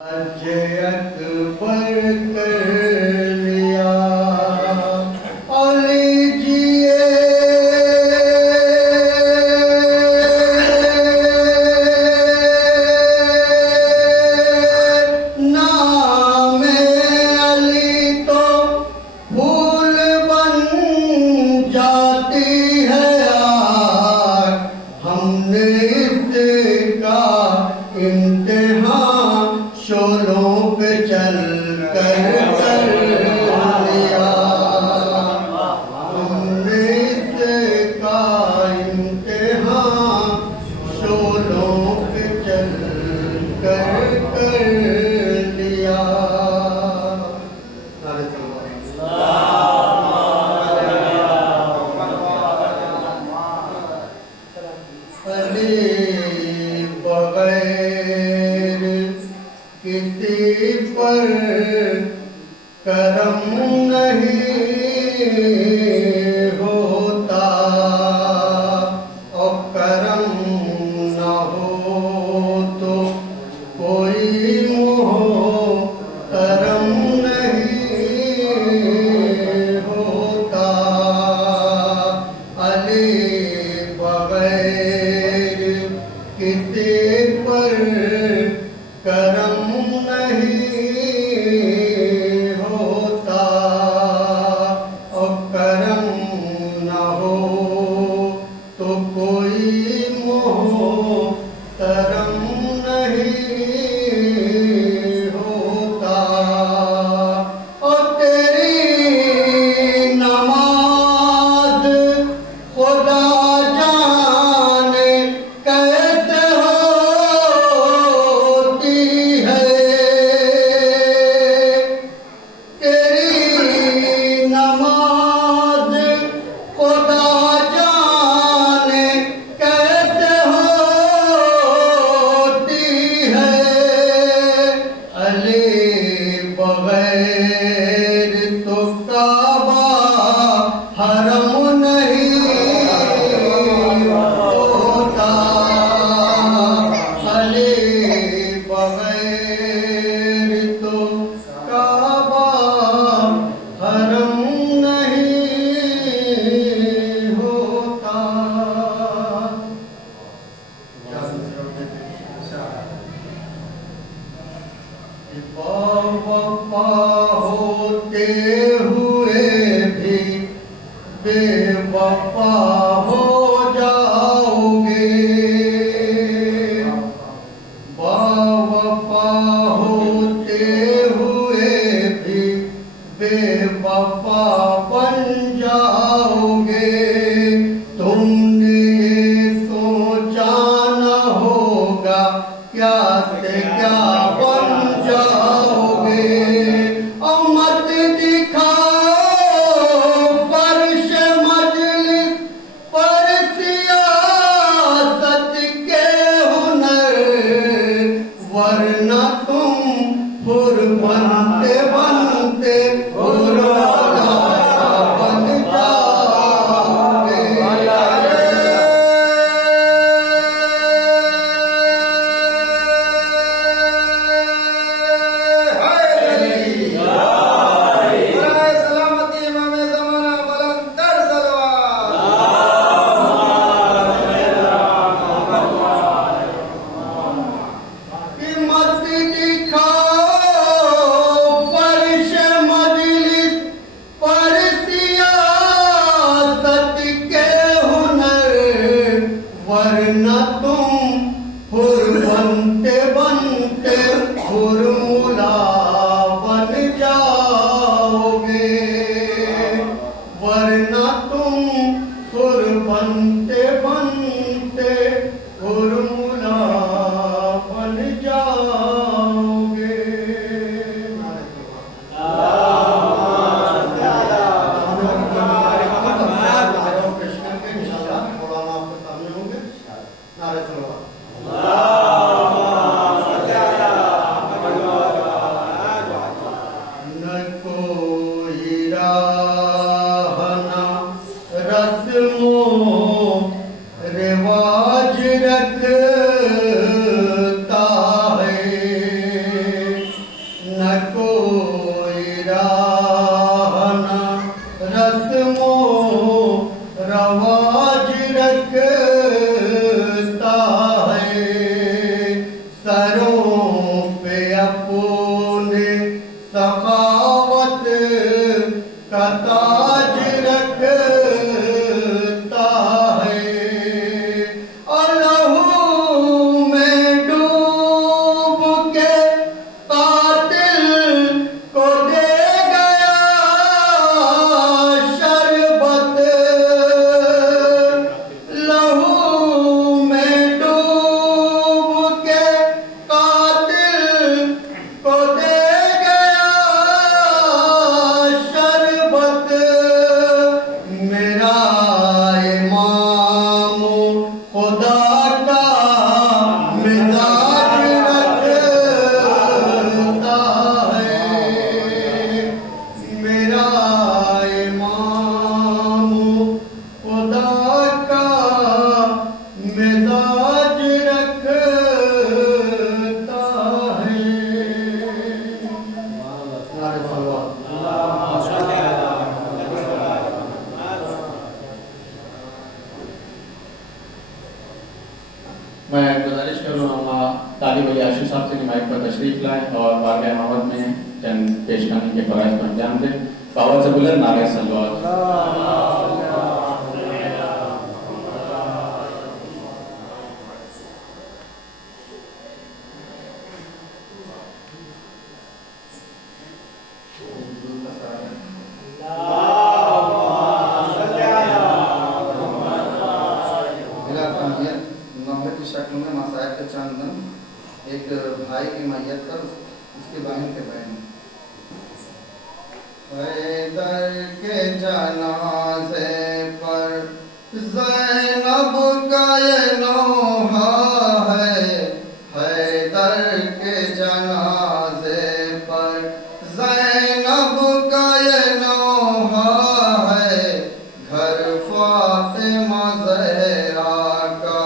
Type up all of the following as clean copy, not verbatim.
حج اکبر کر لیا علی جیے نام علی تو پھول بن جاتی ہے یار ہم نے اس کا امتحان شولوں پہ چل کر لیا ہم نے اس کا امتحان شولوں پہ چل کر لیا علی بغیر کسی پر کرم نہیں ہوتا اور کرم نہ ہو تو کوئی محترم نہیں ہوتا علی بغیر کسی پر کرم نہیں ہوتا اور کرم نہ ہو تو کوئی محترم نہیں ہوتا اور تیری نماز خدا جانے کیسے ہوتی ہے تیری نماز خدا جانے کیسے ہوتی ہے علی بغیر تو کعبہ حرم نہیں ہوتا علی بغیر تو کعبہ حرم نہیں ہوتا وفا ہوتے ہوئے بھی بے وفا ہو جاؤ گے وفا ہوتے ہوئے بھی بے وفا بن جاؤ گے تم نے یہ سوچا نہ ہوگا کیا سے کیا بن جاؤ گے اور مت دکھاؤ فرش مجلس پر سیاست کے ہنر ورنہ تم پر بنتے بنتے پر بن جاؤ گے مت دکھاؤ لائیں اور بارگاہ محمد میں چند پیش کرنے کے فرائض پر انجام دیں. باور سے بلند نعرہ صلوات. شکل میں مسائل کے چند ایک بھائی کی میت پر اس کی بہن کے بہن حیدر کے جنازے پر زینب کا یہ نوحہ ہے. حیدر کے جنازے پر زینب کا یہ نوحہ ہے. گھر فاطمہ زہرا کا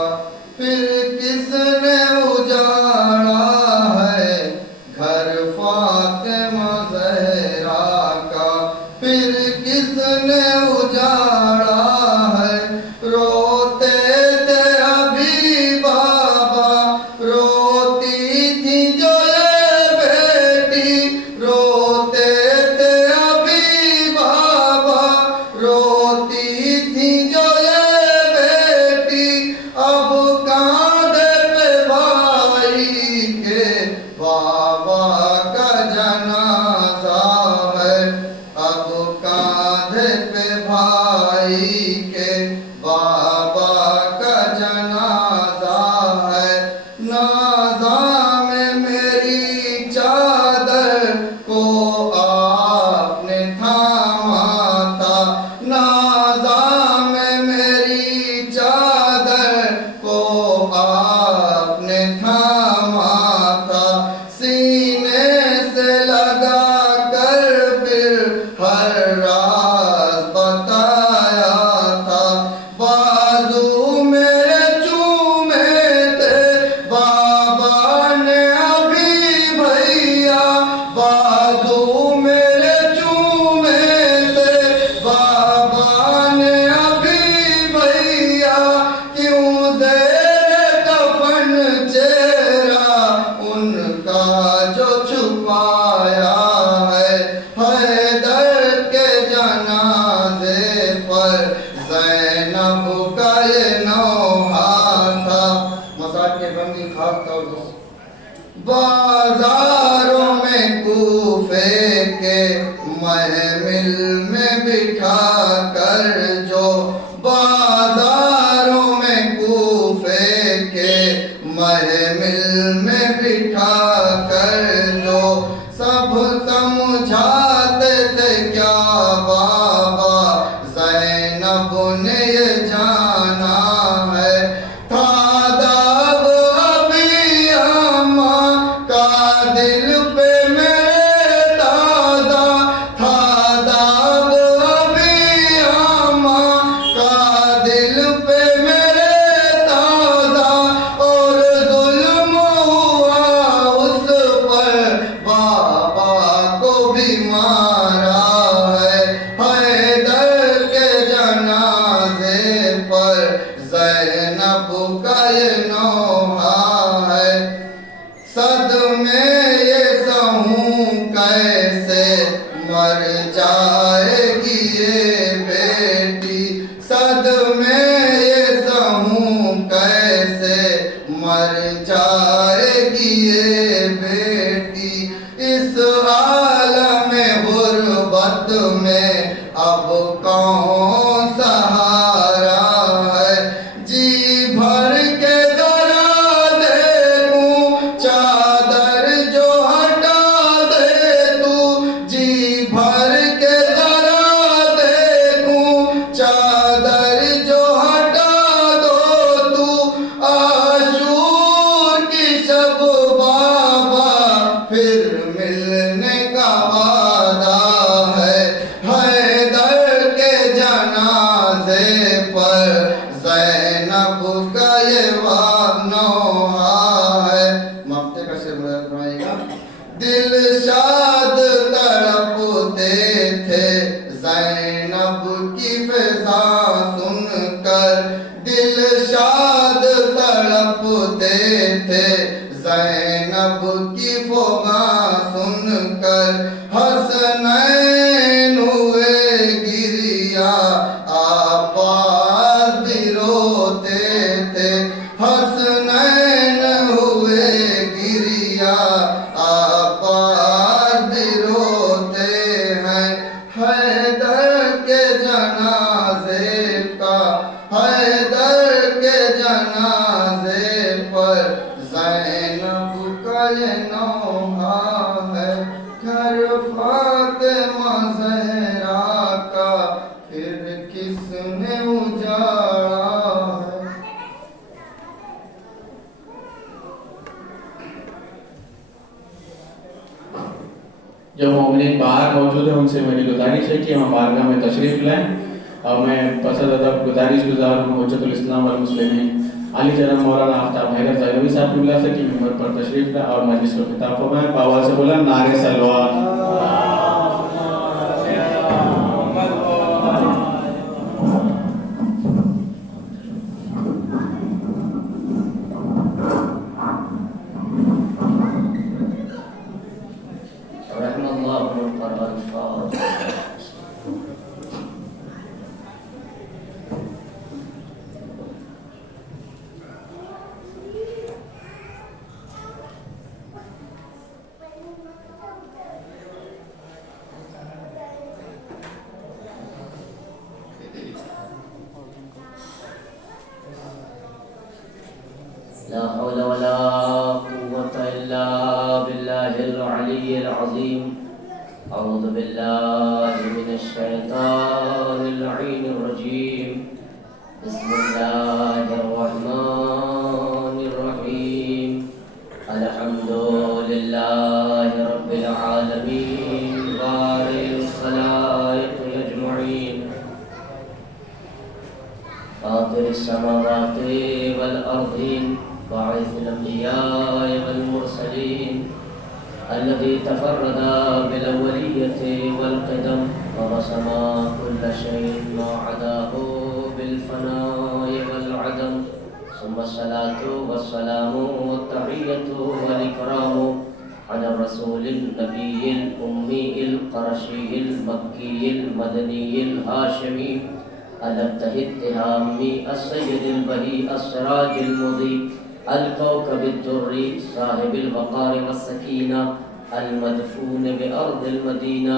پھر کس نے اجاڑا ہے. گھر فاطمہ زہرا کا پھر کس نے اجاڑا ہے. روتے تھے ابھی بابا روتی تھی جو یہ بیٹی. روتے تھے ابھی بابا روتی تھی جو یہ بیٹی. اب کاندھے پہ بھائی کے بابا کا جنازہ ہے. اب کاندھے پہ بھائی کے بابا کا جنازہ ہے. نازا میں میری چادر کو آپ نے تھاما تھا. نازا میں میری چادر کو آپ نے تھاما تھا. سینے سے لگا کر پھر ہر راز بتایا تھا. بازو میرے چومے تھے بابا نے ابھی بھیا. بازو میرے چومے تھے بابا نے ابھی بھیا. کیوں زیر کفن چہرہ ان کا جو چھپایا ہے. حیدر کے جنازے پر زینب کا یہ نوحہ تھا. مساج کے بندی خاک کا بازاروں میں کوفے کے محمل میں بٹھا کر جو بازاروں میں کوفے کے محمل میں بٹھا کر جو سب سمجھاتے تھے کیا بابا زینب نے یہ جانا ہے. تھا داغ ابھی اماں کا دل پہ میرے تازہ. تھا داغ ابھی اماں کا دل پہ میرے تازہ. اور ظلم ہوا اس پر بابا کو بھی مارا ہے. حیدر کے جنازے پر زینب کا یہ نوحہ ہے. صدمے یہ سہوں کیسے مر جائے گی یہ بیٹی. صدمے یہ سہوں کیسے مر جائے گی یہ بیٹی. اس عالم غربت میں اب کون سہارا ہے. جی بھر کے ذرا دیکھوں چادر جو ہٹا دے تو. جی بھر کے ذرا دیکھوں چادر جو ہٹا دو تو. عاشور کی شب بابا پھر ملنے کا وعدہ ہے. حیدر کے جنازے پر زینب کا یہ نوحہ ہے. مفتے کا شعر بیان فرمائیے گا. دل شاد تڑپتے تھے زینب کی فضا سن کر. دل شاد تڑپتے تھے زینب کی فضا کر حسنین ہوئے گریا عباس بھی روتے تھے حسنین ہوئے گریا عباس بھی روتے ہیں حیدر کے جنازے کا حیدر کے جنازے پر زینب کا یہ نوحہ ہے گھر فاطمہ زہرا کا پھر کس نے اجاڑا ہے. جو مومنین باہر موجود ہیں ان سے میری گزارش ہے کہ ہم بارگاہ میں تشریف لائیں اور میں پسند ادب گزارش گزار ہوں حجت الاسلام والمسلمین علی جناب مولانا آفتاب حیدر زیلوی صاحب قبلہ سے کہ ممبر پر تشریف لائیں اور مجلس کو خطاب فرمائیں. آواز سے بلند نعرہ صلوات. رحم اللہ القرآن لا حول ولا قوة إلا بالله العلي العظيم. أعوذ بالله من الشيطان اللعين الرجيم. بسم الله الرحمن الرحيم. الحمد لله رب العالمين بارئ الخلائق أجمعين فاطر السماوات والأرضين باعث الأنبياء والمرسلين الذي تفرد بالأولية والقدم ورسم كل شيء ما عداه بالفناء والعدم ثم الصلاة والسلام والتحية والإكرام على الرسول النبي الأمي القرشي المكي المدني الهاشمي الابتهي التهامي السيد البهي السراج المضيء الكوكب الدري صاحب الوقار والسكينة المدفون بأرض المدينة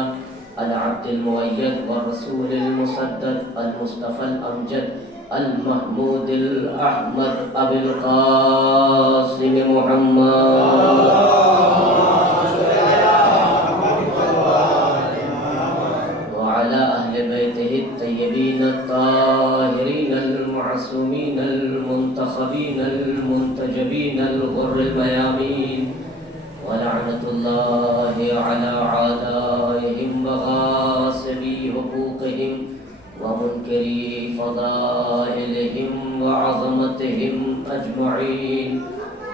العبد المؤيد والرسول المسدد المصطفى الأمجد المحمود الأحمد أبي القاسم محمد وعلى أهل بيته الطيبين الطاهرين المعصومين المنتخبين المنتجبين الغر الميامين ولعنة الله على أعدائهم وغاصبي حقوقهم ومنكري فضائلهم وعظمتهم أجمعين.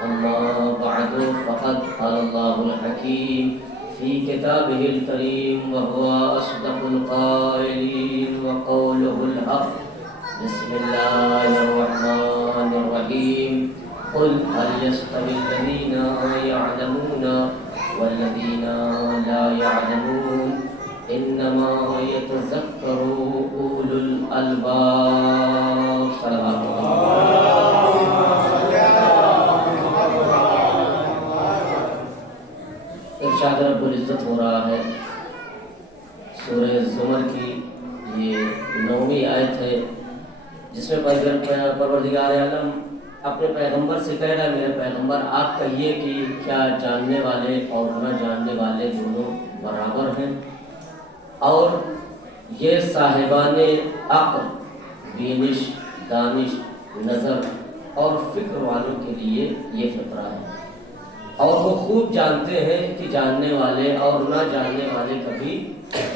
أما بعد فقد قال الله الحكيم في كتابه الكريم وهو أصدق القائلين وقوله الحق. بسم الله الرحمن الرحيم. قل هل يستوي الذين يعلمون والذين لا يعلمون إنما يتذكر أولو الألباب. صلوات ارشاد رب العزت ہو رہا ہے سورہ زمر کی یہ 9ویں آیت ہے جس میں پروردگار عالم اپنے پیغمبر سے کہہ رہا ہے میرے پیغمبر آپ کہیے کہ کیا جاننے والے اور نہ جاننے والے دونوں برابر ہیں اور یہ صاحبان عقل بینش دانش نظر اور فکر والوں کے لیے یہ فقرہ ہے اور وہ خوب جانتے ہیں کہ جاننے والے اور نہ جاننے والے کبھی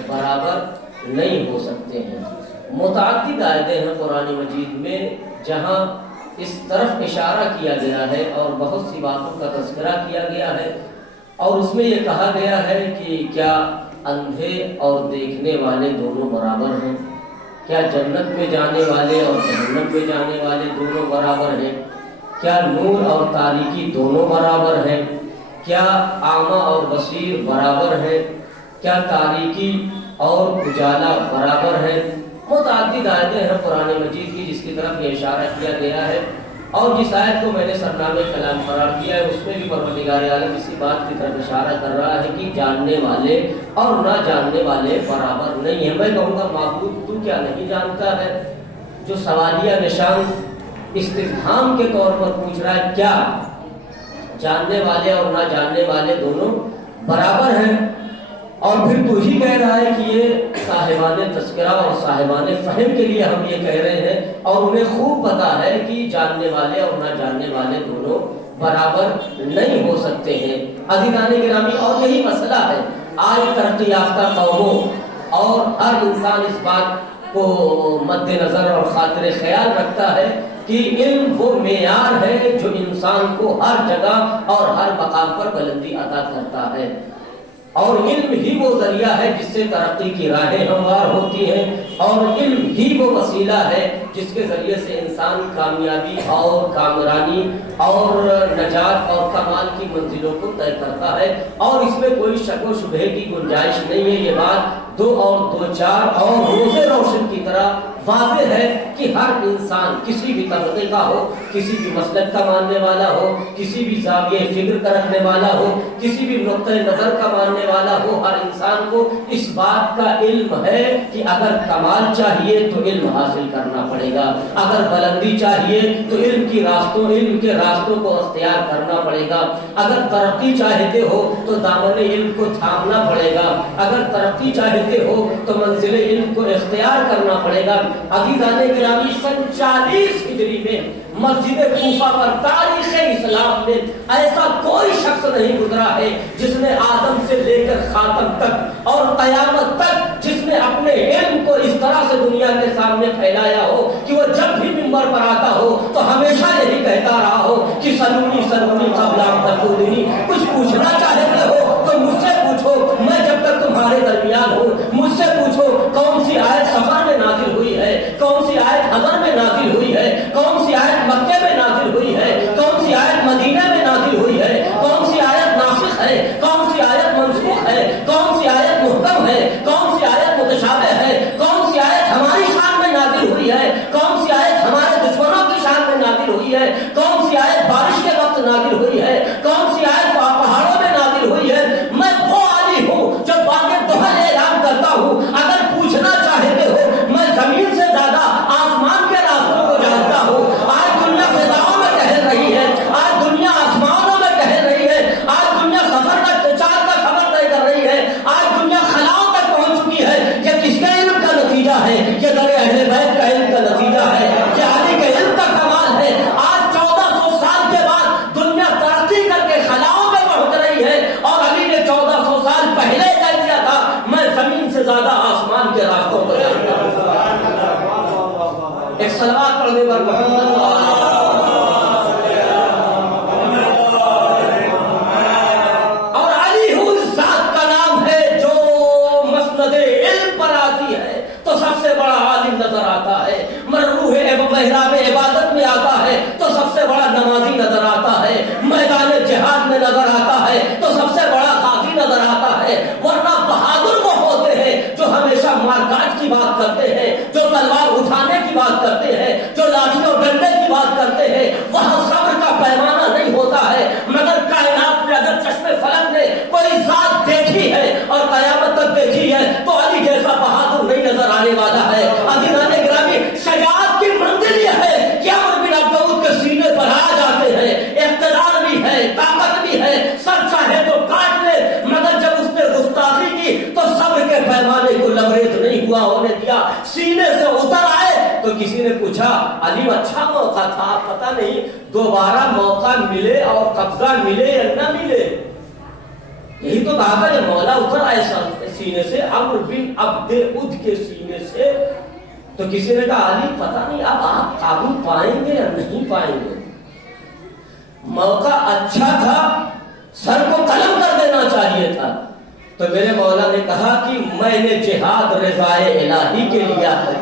برابر نہیں ہو سکتے ہیں. متعدد آیتیں ہیں قرآن مجید میں جہاں اس طرف اشارہ کیا گیا ہے اور بہت سی باتوں کا تذکرہ کیا گیا ہے اور اس میں یہ کہا گیا ہے کہ کیا اندھے اور دیکھنے والے دونوں برابر ہیں, کیا جنت میں جانے والے اور جہنم میں جانے والے دونوں برابر ہیں, کیا نور اور تاریکی دونوں برابر ہیں, کیا اعمیٰ اور بصیر برابر ہیں, کیا تاریکی اور اجالا برابر ہے؟ متعدد آیتیں ہیں قرآن مجید کی جس کی طرف یہ اشارہ کیا گیا ہے، اور جس آیت کو میں نے سرنامے کلام قرار دیا ہے اس میں بھی پروردگار عالم اسی بات کی طرف اشارہ کر رہا ہے کہ جاننے والے اور نہ جاننے والے برابر نہیں ہیں۔ میں کہوں گا معبود تو کیا نہیں جانتا ہے؟ جو سوالیہ نشان استفہام کے طور پر پوچھ رہا ہے، کیا جاننے والے اور نہ جاننے والے دونوں برابر ہیں؟ اور پھر تو ہی کہہ رہا ہے کہ یہ صاحبان تذکرہ اور صاحبان فہم کے لیے ہم یہ کہہ رہے ہیں، اور انہیں خوب پتا ہے کہ جاننے والے اور نہ جاننے والے دونوں برابر نہیں ہو سکتے ہیں۔ عزیزان گرامی، اور یہی مسئلہ ہے آج ترقی یافتہ قوموں اور ہر انسان اس بات کو مد نظر اور خاطر خیال رکھتا ہے کہ علم وہ معیار ہے جو انسان کو ہر جگہ اور ہر مقام پر بلندی عطا کرتا ہے، اور علم ہی وہ ذریعہ ہے جس سے ترقی کی راہیں ہموار ہوتی ہیں، اور علم ہی وہ وسیلہ ہے جس کے ذریعے سے انسان کامیابی اور کامرانی اور نجات اور کمال کی منزلوں کو طے کرتا ہے، اور اس میں کوئی شک و شبہ کی گنجائش نہیں ہے۔ یہ بات 2 اور 2 4 اور روز روشن کی طرح واضح ہے کہ ہر انسان کسی بھی طبقے کا ہو، کسی بھی مسلک کا ماننے والا ہو، کسی بھی زاویہ فکر کا رکھنے والا ہو، کسی بھی نقطہ نظر کا ماننے والا ہو، ہر انسان کو اس بات کا علم ہے کہ اگر کمال چاہیے تو علم حاصل کرنا پڑے گا، اگر بلندی چاہیے تو علم کے راستوں کو اختیار کرنا پڑے گا، اگر ترقی چاہتے ہو تو دامن علم کو تھامنا پڑے گا، اگر ترقی چاہتے ہو تو منزل علم کو اختیار کرنا پڑے گا۔ عزیزان گرامی، 40 ہجری میں مسجد کوفہ پر تاریخ اسلام میں ایسا کوئی شخص نہیں گزرا ہے جس نے آدم سے لے کر خاتم تک اور قیامت تک جس نے اپنے علم کو اس طرح سے دنیا کے سامنے پھیلایا ہو کہ وہ جب بھی منبر پر آتا ہو تو ہمیشہ یہی کہتا رہا ہو کہ سلونی قبل ان تقولونی، کچھ پوچھنا چاہتے ہو تو مجھ سے پوچھو، میں جب تک تمہارے درمیان ہوں مجھ سے پوچھو کون سی آیت سفر میں نازل ہوئی ہے، کون سی آیت حضر میں نازل ہوئی ہے، کون سی آیت مکے میں نازل ہوئی ہے، کون سی آیت مدینہ میں نازل ہوئی ہے، کون سی آیت ناسخ ہے، کون سی آیت منسوخ ہے، کون سی آیت محکم ہے، کون سی آیت متشابہ ہے، کون سی آیت ہماری شان میں نازل ہوئی ہے، کون سی آیت ہمارے دشمنوں کی شان میں نازل ہوئی ہے، کون سی آیت بارش کے وقت نازل ہوئی ہے، کون سی آیت پہاڑوں میں نازل ہوئی ہے۔ میں وہ علی ہوں جو باقی دہل اعلان کرتا ہوں، اگر پوچھنا چاہتے ہو میں زمین سے زیادہ آسمان کے راستوں کو جانتا ہوں۔ آج دنیا فضاؤں میں ٹہل رہی ہے، آج دنیا آسمانوں میں ٹہل رہی ہے، آج دنیا سفر کا چاند کا خبر طے کر رہی ہے، آج دنیا خلاؤں تک پہنچ چکی ہے۔ یہ کس کے علم کا نتیجہ ہے؟ یہ در اہل بیت کا علم کا نتیجہ ہے، یہ علی کے علم کا کمال ہے۔ آج 1400 سال کے بعد دنیا ترقی کر کے خلاؤں میں پہنچ رہی ہے، اور علی نے 1400 سال پہلے کہہ دیا تھا میں زمین سے زیادہ آسمان کے راستوں کو جانتا ہوں۔ ایک صلوات پڑھنے پر محمد اور علی اس ذات کا نام ہے جو مسند علم پر آتی ہے تو سب سے بڑا عالم نظر آتا ہے، مروح محراب عبادت میں آتا ہے تو سب سے بڑا نمازی نظر آتا ہے، میدان جہاد میں نظر آتا ہے تو سب سے بڑا غازی نظر آتا ہے، ورنہ بہادر وہ ہوتے ہیں جو ہمیشہ مارکاٹ کی بات کرتے ہیں، جو تلوار اٹھانے کی بات کرتے ہیں، جو لاٹھی اور ڈنڈے کی بات کرتے ہیں۔ وہاں صبر کا پیمانہ نہیں ہوتا ہے، مگر کائنات میں اگر چشمے فلک نے کوئی ذات دیکھی ہے اور قیامت تک دیکھی ہے تو علی جیسا بہادر نہیں نظر آنے والا ہے۔ عزیزان گرامی، شجاعت کی منزل یہ ہے کہ عمر بن عبد العزیز کے سینے پر آ جاتے ہیں، اقتدار بھی ہے، طاقت بھی ہے، سر چاہے تو کاٹ لے، مگر جب اس نے گستاخی کی تو صبر کے پیمانے کو لبریز نہیں ہوا ہونے دیا، سینے سے اتر آئے۔ تو کسی نے پوچھا علی اچھا موقع تھا، پتہ نہیں دوبارہ موقع ملے اور قبضہ ملے یا نہ ملے۔ یہی تو کہا کہ مولا اتر آئے سینے سے، عمرو بن عبد اد کے سینے سے۔ تو کسی نے کہا علی پتہ نہیں اب آپ قابو پائیں گے یا نہیں پائیں گے۔ موقع اچھا تھا، سر کو قلم کر دینا چاہیے تھا۔ تو میرے مولا نے کہا کہ میں نے جہاد رضائے الہی کے لیے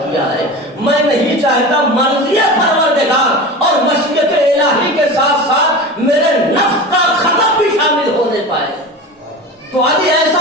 کیا ہے، میں نہیں چاہتا مرضی پروردگار اور مشیت الہی کے ساتھ ساتھ میرے نفس کا خطر بھی شامل ہونے پائے۔ تو علی ایسا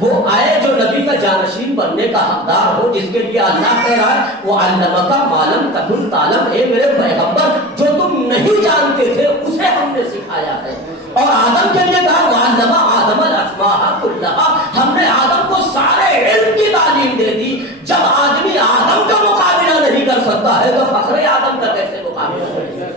وہ آئے جو نبی کا جانشین بننے کا حقدار ہو، جس کے لیے اللہ کہہ رہا ہے وہ علمک ما لم تکن تعلم، اے میرے پیغمبر جو تم نہیں جانتے تھے اسے ہم نے سکھایا ہے۔ اور آدم کے لیے کہا وعلم آدم الاسماء کلھا، ہم نے آدم کو سارے علم کی تعلیم دے دی۔ جب آدمی آدم کا مقابلہ نہیں کر سکتا ہے تو فخر آدم کا کیسے مقابلہ کرے گا؟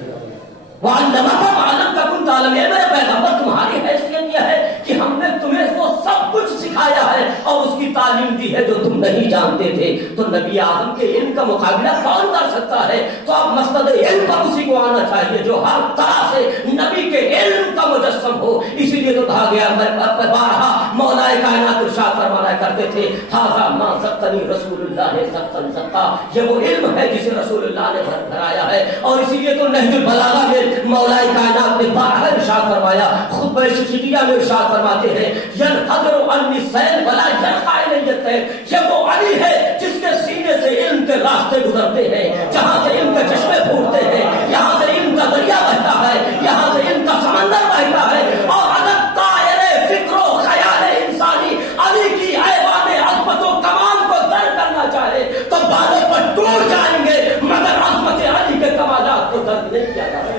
وعلمک ما لم تکن تعلم، اے میرے پیغمبر تمہاری حیثیت یہ ہے کہ ہم نے تمہیں وہ سب کچھ سکھایا ہے اور اس کی تعلیم دی ہے جو تم نہیں جانتے تھے۔ تو نبی آدم کے علم کا مقابلہ کون کر سکتا ہے؟ تو اب مسند علم پر اسی کو آنا چاہیے جو ہر طرح سے نبی کے علم کا مجسم ہو۔ اسی لیے تو کہا گیا بارہا مولا کائنات ارشاد فرمایا کرتے تھے ھذا ما زقنی رسول اللہ زقا زقا، یہ وہ علم ہے جسے رسول اللہ نے بھرایا ہے۔ اور اسی لیے تو نہج البلاغہ میں مولا کائنات نے بارہا ارشاد فرمایا، خطبہ شفیعیہ میں ارشاد فرماتے ہیں ینحدر عنی السیل ولا یرقى الی الطیر، یہ وہ علی ہے جس کے سینے سے علم کے راستے گزرتے ہیں، جہاں سے علم کے چشمے پھوٹتے ہیں، یہاں سے علم کا دریا بہتا ہے، یہاں سے علم کا سمندر بہتا ہے۔ اور اگر طائر فکر و خیال انسانی علی کی ایوان عظمت و کمال کو در کرنا چاہے تو بالوں پر ٹوٹ جائیں گے، مگر عظمت علی کے کمالات کو درد نہیں کیا جا سکتا۔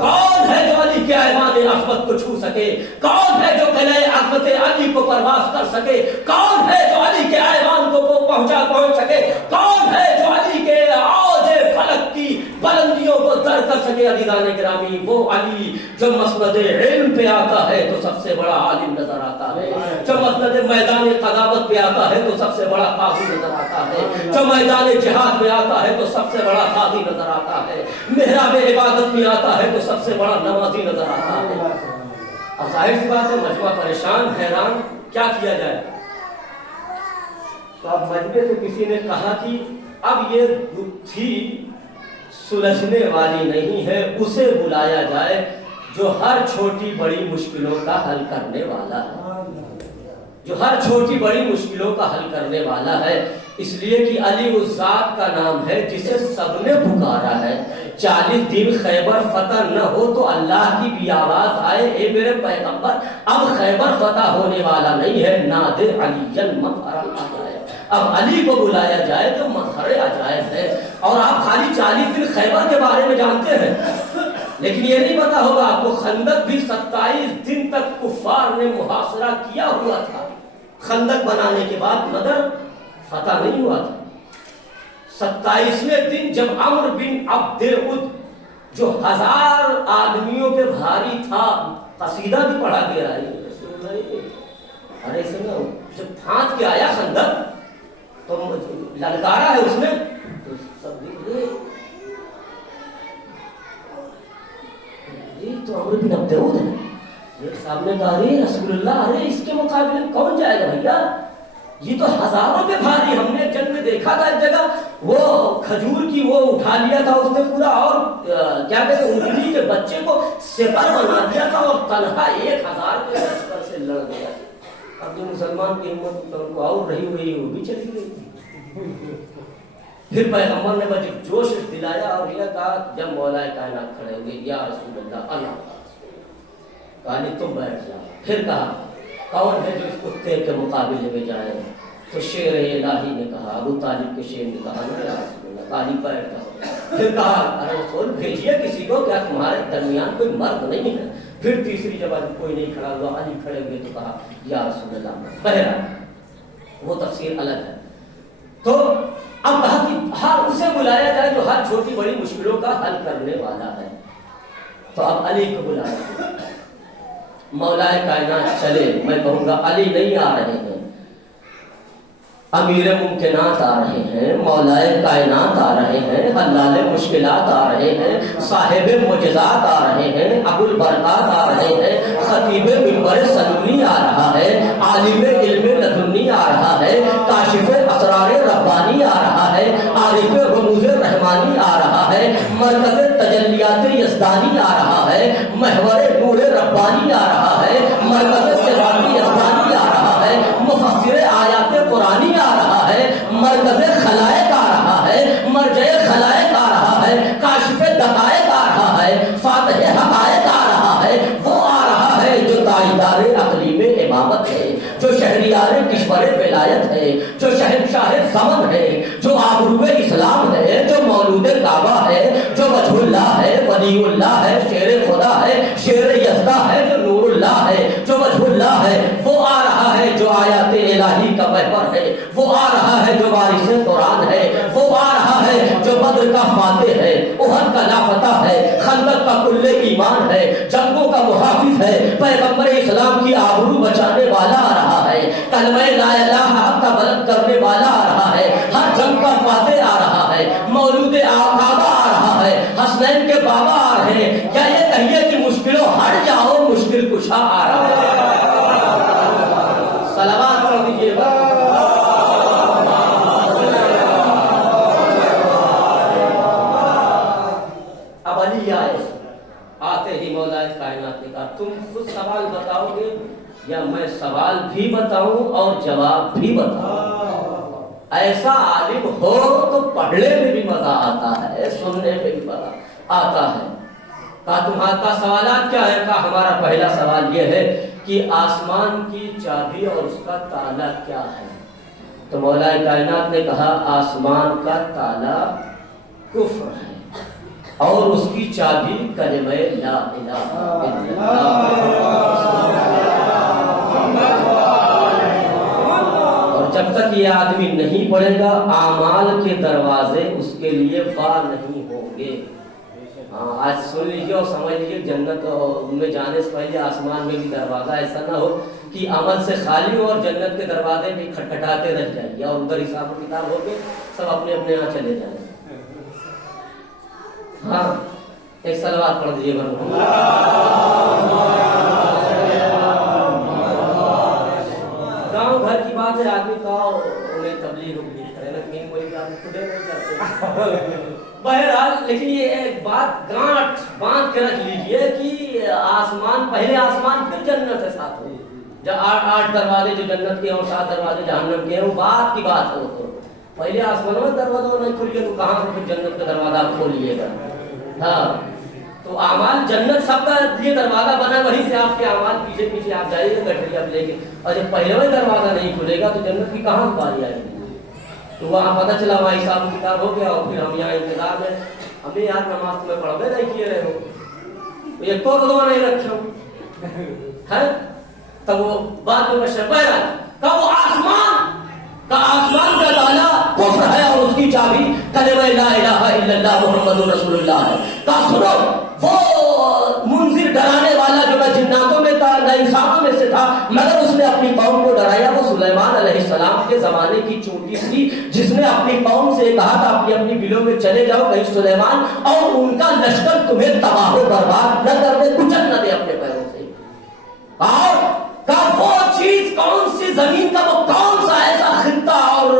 کون ہے جو علی کے ایوان عظمت کو چھو سکے؟ کون ہے جو قلعہ عظمت علی کو پرواز کر سکے؟ کون ہے جو علی کے ایوان کو پہنچ سکے؟ کون ہے جو علی کے اوج فلک کی بلندیوں کو در کر سکے؟ عزیزان گرامی، وہ علی جو مسند علم پہ آتا ہے تو سب سے بڑا عالم نظر آتا ہے، جو مسند میدان قضاوت پہ آتا ہے تو سب سے بڑا قاضی نظر آتا ہے، جو میدان جہاد میں آتا ہے تو سب سے بڑا قاضی نظر آتا ہے، محراب عبادت میں آتا ہے تو سب سے بڑا نمازی نظر آتا ہے۔ اب ظاہر سی بات ہے مجمع پریشان حیران، کیا کیا جائے؟ تو اب مجمع سے کسی نے کہا کہ اب یہ گتھی سلجھنے والی نہیں ہے، اسے بلایا جائے جو ہر چھوٹی بڑی مشکلوں کا حل کرنے والا ہے، جو ہر چھوٹی بڑی مشکلوں کا حل کرنے والا ہے۔ اس لیے کہ علی اس ذات کا نام ہے جسے سب نے پکارا ہے۔ 40 دن خیبر فتح نہ ہو تو اللہ کی بھی آواز آئے اے میرے پیغمبر اب خیبر فتح ہونے والا نہیں ہے، نادے علی المظہر العجائز، اب علی کو بلایا جائے جو مظہر عجائز ہے۔ اور آپ خالی 40 دن خیبر کے بارے میں جانتے ہیں، لیکن یہ نہیں پتا ہوگا آپ کو خندق بھی 27 دن تک کفار نے محاصرہ کیا ہوا تھا، خندق بنانے کے بعد مگر فتح نہیں ہوا تھا۔ 27ویں دن جب عمرو بن عبد ود جو 1000 آدمیوں پہ بھاری تھا، قصیدہ بھی پڑھا گیا ہے، ارے سنو جب پھانچ کے آیا خندق تو للکارا ہے اس میں تو سب دیکھ رہے یہ تو عمرو بن عبد ود ہے، یہ سامنے کہا ارے رسول اللہ، ارے اس کے مقابلے میں کون جائے گا بھیا، یہ تو ہزاروں پہ بھاری، ہم نے جنگ میں دیکھا تھا ایک جگہ وہ کھجور کی وہ اٹھا لیا تھا اس نے پورا، اور کیا کہتے ہیں انگلی کے بچے کو سپر بنا دیا تھا اور تنہا 1000 کے لشکر سے لڑ گیا۔ اب جو مسلمان کی ہمت کو اور رہی ہوئی وہ بھی چلی گئی۔ پھر پیغمبر نے بڑی جوش دلایا اور یہ کہا جب مولا کائنات کھڑے ہوئے یا رسول اللہ اللہ، کہا نہیں تم بیٹھ جاؤ۔ پھر کہا کون ہے جو اس کتے کے مقابلے میں جائے؟ تو شیر الہی نے کہا، ابو طالب کے شیر نے کہا یا رسول اللہ طالب بیٹھ جاؤ۔ پھر کہا ارے رسول بھیجیے کسی کو، کیا تمہارے درمیان کوئی مرد نہیں ہے؟ پھر تیسری جب کوئی نہیں کھڑا ہوا، علی کھڑے ہوئے تو کہا یا رسول اللہ۔ بہرحال وہ تفسیر الگ ہے۔ تو اب کہا کہ ہر اسے بلایا جائے جو ہر چھوٹی بڑی مشکلوں کا حل کرنے والا ہے، تو اب علی کو بلایا۔ مولا کائنات چلے، میں کہوں گا علی نہیں آ رہے ہیں، امیر ممکنات آ رہے ہیں، مولا کائنات آ رہے ہیں، حلال مشکلات آ رہے ہیں، صاحب معجزات آ رہے ہیں، ابو البرکات آ رہے ہیں، خطیب منبر سلولی آ رہا ہے، عالم علم لدنی آ رہا ہے، کاشف اسرار ربانی آ رہا ہے، عارف رموز رحمانی آ رہا ہے، مرکز تجلیات یزدانی آ رہا ہے، محور نور ربانی آ رہا ہے، مرکز صراطی یزدانی آ رہا ہے، مفسر آیات قرآنی آ رہا ہے، مرکز خلائق آ رہا ہے، مرجع خلائق آ رہا ہے، کاشف دقائق آ رہا ہے، فاتح حقائق آ رہا ہے، وہ آ رہا ہے جو تاجدار عقلی میں امامت ہے۔ کشور ولایت ہے، جو شہنشاہ زمن ہے، جو آبرو اسلام ہے، جو مولود کعبہ ہے، جو وجہ اللہ ہے، ولی اللہ ہے، شیر خدا ہے، شیر یزدہ ہے، جو نور اللہ ہے، جو وجہ اللہ ہے، وہ آ رہا ہے جو آیات الہی کا محور ہے، وہ آ رہا ہے جو وارث قرآن ہے، وہ آ رہا ہے جو بدر کا فاتح ہے، احد کا لافتہ ہے، خندق کا کل ایمان ہے، جنگوں کا محافظ ہے، پیغمبر اسلام کی آبرو بچانے والا آ رہا ہے، کلمہ لا الہ حق کا بلند کرنے والا آ رہا ہے، ہر جنگ کا فاتح آ رہا ہے، مولود کعبہ آ رہا ہے، حسنین کے بابا آ رہے ہیں، کیا یہ کہیے کہ مشکلوں ہٹ جاؤ، مشکل کشا آ رہا ہے؟ صلوات پڑھ دیجیے گا۔ اب علی آئے، آتے ہی مولا کائنات نے کہا تم خود سوال بتاؤ گے یا میں سوال بھی بتاؤں اور جواب بھی بتاؤں؟ ایسا عالم ہو تو پڑھنے میں بھی مزہ آتا ہے، سننے میں بھی مزہ آتا ہے۔ کہا تمہارا سوالات کیا ہے؟ کہا ہمارا پہلا سوال یہ ہے کہ آسمان کی چابی اور اس کا تالا کیا ہے؟ تو مولا کائنات نے کہا آسمان کا تالا کفر ہے اور اس کی چابی کلمہ لا الہ الا اللہ۔ اور جب تک یہ آدمی نہیں پڑھے گا اعمال کے دروازے اس کے لیے باہر نہیں ہوں گے۔ آج سن لیجیے اور سمجھ لیجیے، جنت میں جانے سے پہلے آسمان میں بھی دروازہ ایسا نہ ہو کہ عمل سے خالی ہو اور جنت کے دروازے بھی کھٹکھٹاتے رہ جائیں اور ادھر حساب و کتاب ہو کے سب اپنے اپنے یہاں چلے جائیں۔ ہاں ایک صلوات پڑھ دیجیے گا۔ گاؤں گھر کی بات ہے، آدمی کا انہیں تبلیغ کرے نا، کہیں کوئی کام خودے نہیں کرتے۔ بہرحال لیکن یہ ایک بات گانٹھ باندھ کے رکھ لیجئے کہ آسمان پہلے آسمان پھر جنت ہے ساتھ میں، جب 8 دروازے جو جنت کے اور 7 دروازے جہنم کے ہیں، وہ بات کی بات ہے۔ وہ پہلے آسمان میں دروازہ نہیں کھل گیا تو کہاں سے پھر جنت کا دروازہ کھولیے گا؟ ہاں تو اعمال جنت سب کا یہ دروازہ بنا، وہیں سے آپ کے اعمال پیچھے پیچھے آپ جائیے گا گٹری آپ لے کے، اور جب پہلے وہی دروازہ نہیں کھلے گا تو جنت کی کہاں باری آئے گی؟ تو وہاں پتہ چلا وہاں حساب کتاب ہو گیا اور پھر ہم یہاں انتظار میں، ہمیں یار نماز تمہیں پڑھوے نہیں کیے رہے ہو، یہ تو دعا نہیں رکھے ہو ہے، تب وہ بعد میں بشر بہرحال کا وہ آسمان کا تالا کفر ہے اور اس کی چابی کلمہ لا الہ الا اللہ محمد رسول اللہ ہے۔ کہا سنو وہ منذر ڈرانے والا جو نہ جناتوں میں تھا نہ انسانوں میں سے تھا، مگر اس نے اپنی قوم کو ڈرایا، وہ سلیمان علیہ السلام کے زمانے کی چونٹی تھی جس نے اپنی قوم سے کہا تھا اپنی اپنی بلوں میں چلے جاؤ کہیں سلیمان اور ان کا لشکر تمہیں تباہ و برباد نہ کر دے، کچل نہ دے اپنے پیروں سے۔ اور وہ چیز کون سی زمین کا وہ کون سا ایسا خطہ اور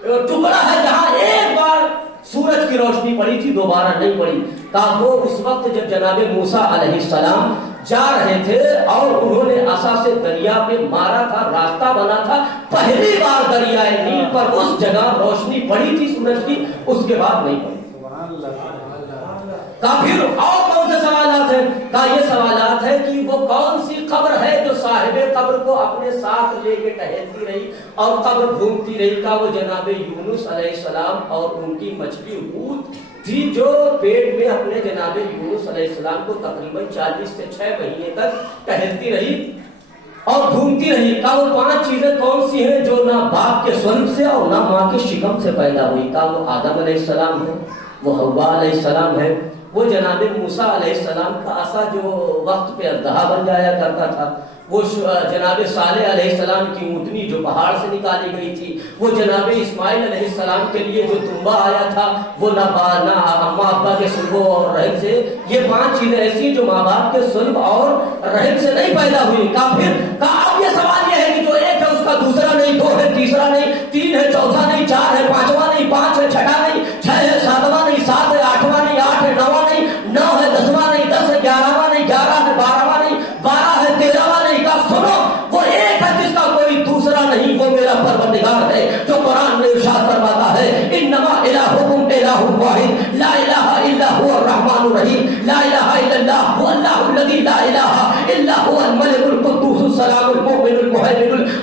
ٹکڑا ہے جہاں ایک بار سورج کی روشنی پڑی تھی دوبارہ نہیں پڑی؟ کہا وہ اس وقت جب جناب موسیٰ علیہ السلام جا رہے تھے اور انہوں نے عصا سے دریا پہ مارا تھا، راستہ بنا تھا، پہلی بار دریائے نیل پر اس جگہ روشنی پڑی تھی سورج کی، اس کے بعد نہیں پڑی۔ کہا پھر اور کون سے سوالات ہیں؟ کہا یہ سوالات ہے کہ وہ کون سی قبر ہے جو صاحب قبر کو اپنے ساتھ لے کے ٹہلتی رہی اور قبر گھومتی رہی؟ کہا وہ جناب یونس علیہ السلام اور ان کی مچھلی ہود تھی جو پیٹ میں اپنے جناب یونس علیہ السلام کو تقریباً 40 سے 6 مہینے تک ٹہلتی رہی اور گھومتی رہی۔ کہا وہ 5 چیزیں کون سی ہیں جو نہ باپ کے صلب سے اور نہ ماں کے شکم سے پیدا ہوئی؟ کہا وہ آدم علیہ السلام ہے، وہ حوا علیہ السلام ہے، وہ جناب موسیٰ علیہ السلام کا عصا جو وقت پہ اژدہا بن جایا کرتا تھا، وہ جناب صالح علیہ السلام کی اونٹنی جو پہاڑ سے نکالی گئی تھی، وہ جناب اسماعیل علیہ السلام کے لیے جو تنبا آیا تھا وہ نہ اماں ابا کے صلب اور رحم سے، یہ 5 چیزیں ایسی جو ماں باپ کے صلب اور رحم سے نہیں پیدا ہوئی۔ کہا پھر کہا اب یہ سوال یہ ہے کہ جو ایک ہے اس کا دوسرا نہیں، 2 ہے تیسرا نہیں، 3 ہے چوتھا نہیں، 4 ہے پانچواں نہیں، 5 ہے چھٹا نہیں، 6 ہے ساتواں نہیں، 7 ہے آٹھواں نہیں، 8 ہے نواں نہیں، 9 ہے 10واں نہیں، 10 ہے 11واں نہیں، 11 ہے 12واں نہیں، 12 ہے 13واں نہیں۔ کہا سنو وہ ایک ہے جس کا کوئی دوسرا نہیں، وہ میرا پروردگار ہے جو قرآن میں ارشاد فرماتا ہے انما الہکم الہ واحد لا الہ الا هو الرحمن الرحیم لا الہ الا اللہ هو اللہ الذی لا الہ الا هو الملک القدوس السلام المؤمن المہیمن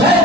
6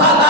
7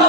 9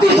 30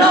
9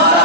12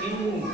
3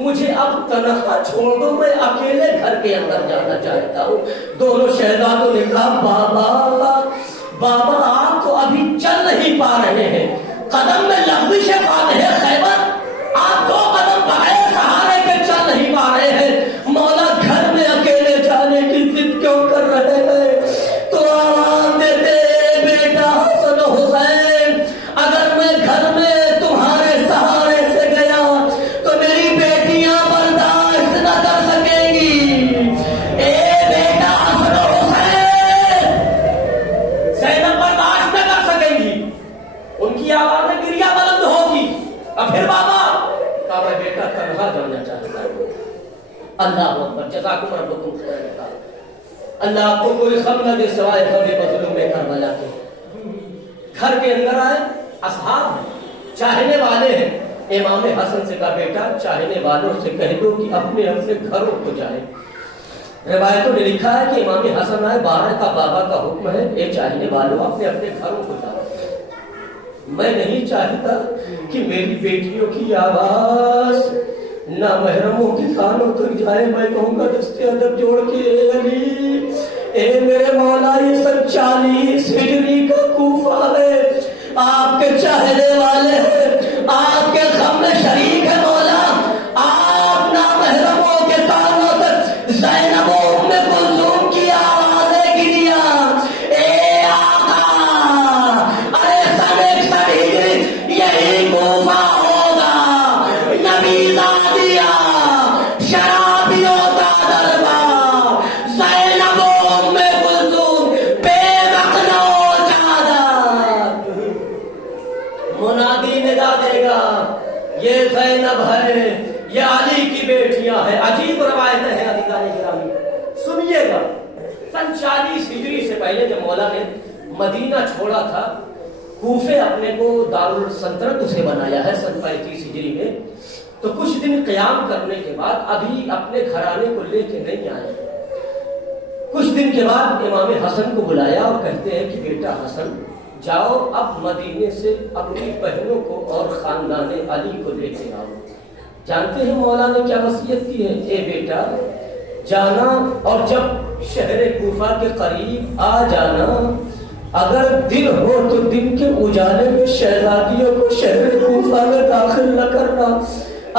مجھے اب تنہا چھوڑ دو، میں اکیلے گھر کے اندر جانا چاہتا ہوں۔ دونوں شہزادوں نے کہا بابا آپ تو ابھی چل نہیں پا رہے ہیں، قدم میں لغزش فاتح خیبر، آپ 2 قدم بغیر سہارے کے چل نہیں پا رہے ہیں، مولا گھر میں اکیلے جانے کی ضد کیوں کر رہے ہیں؟ تو آواز دیتے بیٹا حسن حسین، اگر میں گھر میں تمہارے سہارے سے گیا تو میری بیٹیاں برداشت نہ کر سکیں گی۔ اے بیٹا حسن حسین، زینب برداشت نہ کر سکیں گی، ان کی آواز گریہ بلند ہوگی۔ اور پھر بابا کہا میں بیٹا تنہا جانا چاہتا ہوں۔ اللہ اکبر، جزاکم ربکم خیر۔ اللہ آپ کو کوئی خم نہ دے سوائے خبر مظلوم کربلا کے۔ گھر کے اندر آئے، اصحاب ہیں، چاہنے والے ہیں۔ امام حسن سے کہا بیٹا چاہنے والوں سے کہہ دو کہ اپنے اپنے گھروں کو جائیں۔ روایتوں نے لکھا ہے کہ امام حسن آئے، 12 کا بابا کا حکم ہے اے چاہنے والوں اپنے اپنے گھروں کو جاؤ۔ میں نہیں چاہتا کہ میری بیٹیوں کی آواز نہ محرموں کی کانوں تک جائے۔ میں کہوں گا دستے ادب جوڑ کے اے علی، اے میرے مولا، یہ 40 ہجری کا کوفہ ہے، آپ کے چاہنے والے ہیں، آپ کے غم میں شریک ہے مولا، آپ نہ محرموں کے کانوں تک زینب و ام کلثوم کی آوازیں گریا۔ اے آقا، ارے سن 61 ہجری یہی کوفہ ہوگا، نبی زادیا شرابیوں کا دربار، زینب و ام کلثوم بے مقنع و چادر۔ منادی ندا دے گا یہ زینب ہے، یہ علی کی بیٹیاں ہیں۔ عجیب روایتیں ہیں عزیزان گرامی، سنیے گا۔ سن 40 ہجری سے پہلے جب مولا نے مدینہ چھوڑا تھا، کوفے اپنے کو دارالسلطنت اسے بنایا ہے سن 35 ہجری میں، تو کچھ دن قیام کرنے کے بعد ابھی اپنے گھرانے کو لے کے نہیں آئے۔ کچھ دن کے بعد امام حسن کو بلایا اور کہتے ہیں کہ بیٹا حسن جاؤ اب مدینے سے اپنی بہنوں کو اور خاندان علی کو لے کے آؤ۔ جانتے ہیں مولا نے کیا وصیت کی ہے؟ اے بیٹا جانا اور جب شہر کوفہ کے قریب آ جانا، اگر دن ہو تو دن کے اجالے میں شہزادیوں کو شہر کوفہ میں داخل نہ کرنا۔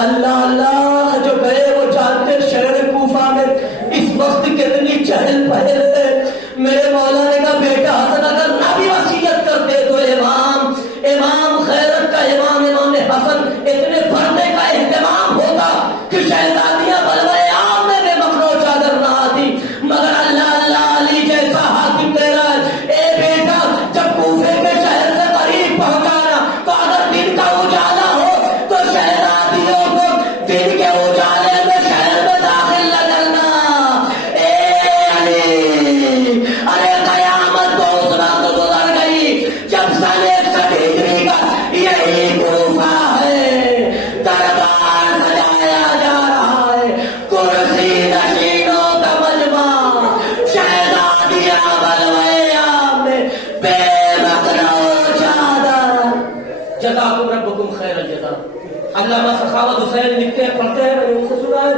اللہ اللہ، جو گئے وہ جانتے شہر کوفہ میں اس وقت کتنی چہل پہل ہے۔ میرے مولا نے کہا بیٹا حسن اگر نہ بھی وصیت کرتے تو امام خیرت کا امام حسن اتنے پردے کا اہتمام ہوتا کہ شہزادیاں بلوائے عام میں بے مقنع چادر نہ آتی، مگر اللہ اللہ علی جیسا حاکم کہہ رہا ہے اے بیٹا جب کوفے کے شہر سے قریب پہنچانا تو اگر دن کا اجالا ہو تو شہزادیوں کو دن کے اجالے میں شہر میں داخل نہ کرنا۔ اے علی، ارے قیامت تو اس وقت گزر گئی جب سن 61 ہجری کا یہی کوفہ ہے، دربار سجایا جا رہا ہے، کرسی نشینوں کا مجمع، شہزادیاں بلوائے عام میں بے مقنع چادر۔ جزاکم ربکم خیر الجزا۔ علامہ سخاوت حسین لکھتے ہیں، پڑھتے ہیں، میں نے ان سے سنا ہے،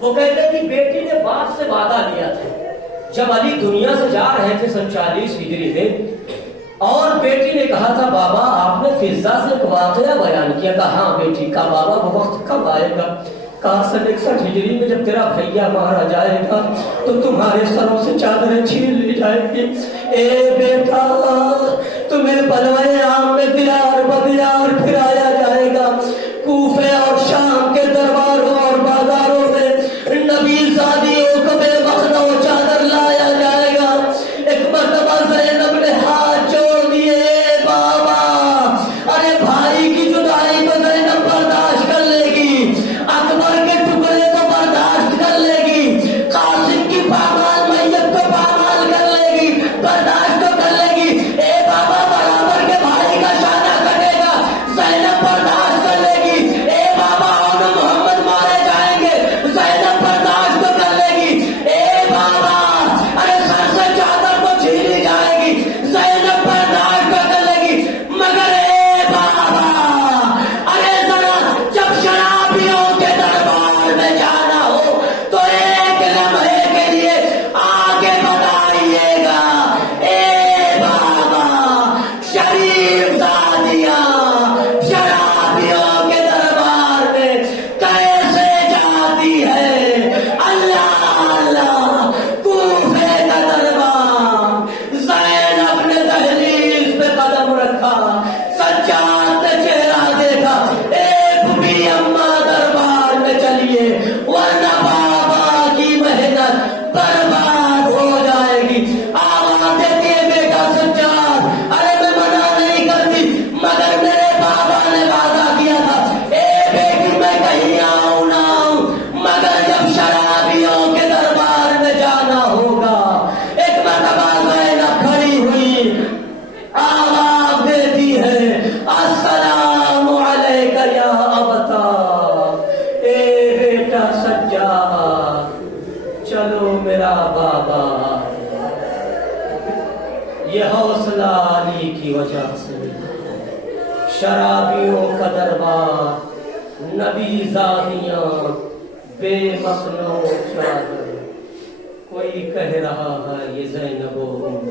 وہ کہتے ہیں کہ بیٹی نے باپ سے وعدہ لیا تھا جب علی دنیا سے جا رہے تھے سن 40 ہجری میں، اور بیٹی نے کہا تھا بابا آپ نے فضہ سے ایک واقعہ بیان کیا تھا۔ ہاں بیٹی کا بابا وہ وقت کب آئے گا؟ کہا سن 61 ہجری میں جب تیرا بھیا مارا جائے گا تو تمہارے سروں سے چادریں چھین لی جائیں گی۔ اے بیٹا تمہیں بلوائے عام میں دیار بدیار پھرایا جائے گا، کوفے اور شام کے درباروں اور بازاروں میں نبی زادیوں کو بے مقنع چادر لایا جائے گا۔ ایک مرتبہ زینب نے ہاتھ جوڑ دیے، بابا ارے بھائی کی جدائی تو زینب برداشت کر لے گی، اکبر کے ٹکڑے کو برداشت کر لے گی، قاسم کی پامال میت کو پامال کر لے گی، برداشت تو کر لے گی۔ اے بابا برابر کے بھائی کا شانہ کٹے گا، زینب یہ حوصلہ علی کی وجہ سے ملا ہے۔ شرابیوں کا دربار، نبی زادیاں، بے مخلوق چادر، کوئی کہہ رہا ہے یہ زینب و ام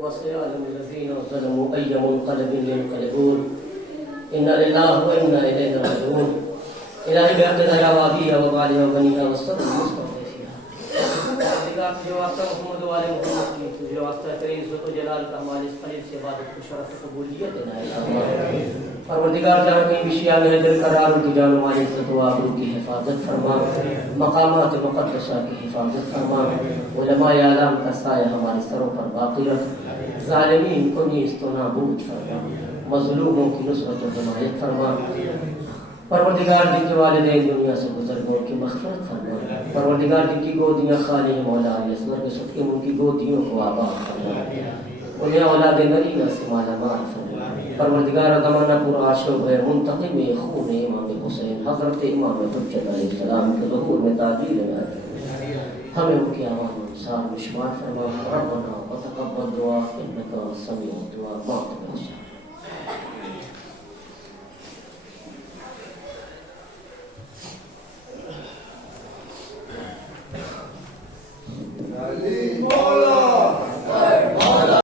وسيعلم الذين ظلموا أي منقلب ينقلبون إنا لله وإنا إليه راجعون إلهي بحقنا يا وابيها وبعلها وبنيها والصبر المصطفى فيها جو واسطہ محمد والے محمد کی جو واسطہ کریم عزت و جلال کا ہمارے اس قلیل سے عبادت کو شرف و قبولیت عنایت پروردگار جہاں کہیں بشیا میں دل قرار کی جان ہماری عزت و آبرو کی حفاظت فرما، مقامات مقدسہ کی حفاظت فرما، علماء اعلام کا سایہ ہمارے سروں پر باقی رکھ، ظالمین کو نیست و نابود فرما، مظلوموں کی نصرت و حمایت فرما، پروردگار جن کے والدین دنیا سے گزر گئے ان کی مغفرت فرما، پروردگار جن کی گودیاں خالی ہیں مولا علی اصغر کے صدقے ان کی گودیوں کو آباد فرما، انہیں اولاد مرینہ سے مالا مال فرما، پروردگار زمانہ پر عاشق ہے منتقم خون امام حسین حضرت امام حجت علیہ السلام کے ظہور میں تعبیر ہے، ہمیں ان کے عوام انصار مشمار فرما، ربنا وتقبل دعا انکا سمیع الدعا مات